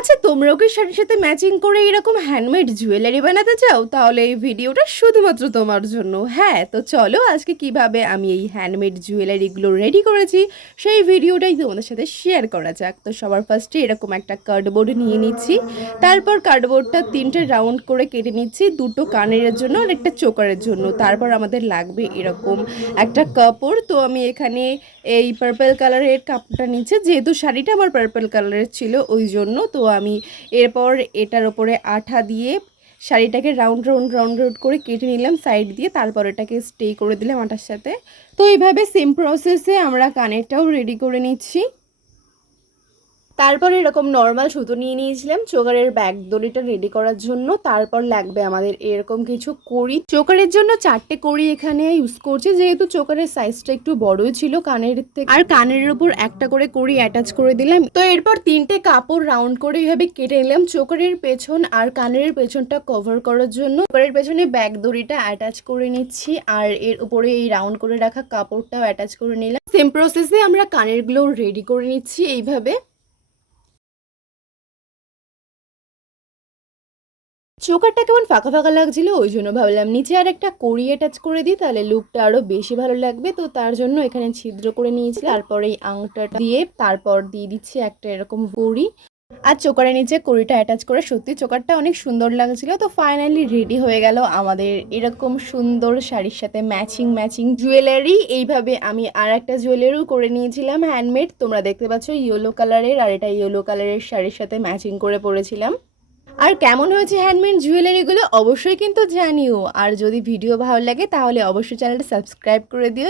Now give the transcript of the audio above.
আচ্ছা তোমরাও কি শাড়ির সাথে ম্যাচিং করে এরকম হ্যান্ডমেড জুয়েলারি বানাতে চাও? তাহলে এই ভিডিওটা শুধুমাত্র তোমার জন্য। হ্যাঁ তো চলো আজকে কীভাবে আমি এই হ্যান্ডমেড জুয়েলারিগুলো রেডি করেছি, সেই ভিডিওটাই তোমাদের সাথে শেয়ার করা যাক। তো সবার ফার্স্টে এরকম একটা কার্ডবোর্ড নিয়ে নিচ্ছি। তারপর কার্ডবোর্ডটা তিনটে রাউন্ড করে কেটে নিচ্ছি, দুটো কানের জন্য আর একটা চোকারের জন্য। তারপর আমাদের লাগবে এরকম একটা কাপড়। তো আমি এখানে এই পার্পল কালারের কাপড়টা নিচ্ছে, যেহেতু শাড়িটা আমার পার্পল কালারের ছিল, ওই জন্য তো আমি এরপর এটার ওপরে আঠা দিয়ে শাড়িটাকে রাউন্ড রাউন্ড রাউন্ড রাউন্ড করে কেটে নিলাম সাইড দিয়ে তারপর এটাকে স্টে করে দিলাম আটার সাথে। তো এইভাবে সেম প্রসেসে আমরা কানেরটাও রেডি করে নিচ্ছি। তারপর এরকম নর্মাল সুতো নিয়ে নিয়েছিলাম। চোকারের ব্যাগ দড়িটা রেডি করার জন্য। তারপর লাগবে আমাদের এরকম কিছু কড়ি। চোকারের জন্য চারটে কড়ি এখানে ইউজ করছি। যেহেতু চোকারের সাইজটা একটু বড়ই ছিল, কানের থেকে আর কানের উপর একটা করে কড়ি অ্যাটাচ করে দিলাম। তো এরপর তিনটে কাপড় রাউন্ড করে এইভাবে কেটে নিলাম। চোকারের পেছন আর কানের পেছনটা কভার করার জন্য চোকারের পেছনে ব্যাগ দড়িটা অ্যাটাচ করে নিচ্ছি। আর এর উপরে এই রাউন্ড করে রাখা কাপড়টাও অ্যাটাচ করে নিলাম। সেম প্রসেসে আমরা কানেরগুলো রেডি করে নিচ্ছি এইভাবে। চোকারটা কেমন ফাঁকা ফাঁকা লাগছিল, ওই জন্য ভাবলাম নিচে আর একটা কড়ি অ্যাটাচ করে দিই, তাহলে লুকটা আরও বেশি ভালো লাগবে। তো তার জন্য এখানে ছিদ্র করে নিয়েছি, তারপরে এই আংটাটা দিয়ে তারপর দিয়ে দিচ্ছি একটা এরকম বড়ি। আর চোকারের নিচে কড়িটা অ্যাটাচ করে, সত্যি চোকারটা অনেক সুন্দর লাগছিল। তো ফাইনালি রেডি হয়ে গেল আমাদের এরকম সুন্দর শাড়ির সাথে ম্যাচিং ম্যাচিং জুয়েলারি এইভাবে আমি আর একটা জুয়েলারিও করে নিয়েছিলাম হ্যান্ডমেড তোমরা দেখতে পাচ্ছ ইয়েলো কালারের আর এটা ইয়েলো কালারের শাড়ির সাথে ম্যাচিং করে পরেছিলাম। আর কেমন হয়েছে হ্যান্ডমেড জুয়েলারিগুলো অবশ্যই কিন্তু জানিও। আর যদি ভিডিও ভালো লাগে তাহলে অবশ্যই চ্যানেলটা সাবস্ক্রাইব করে দিও।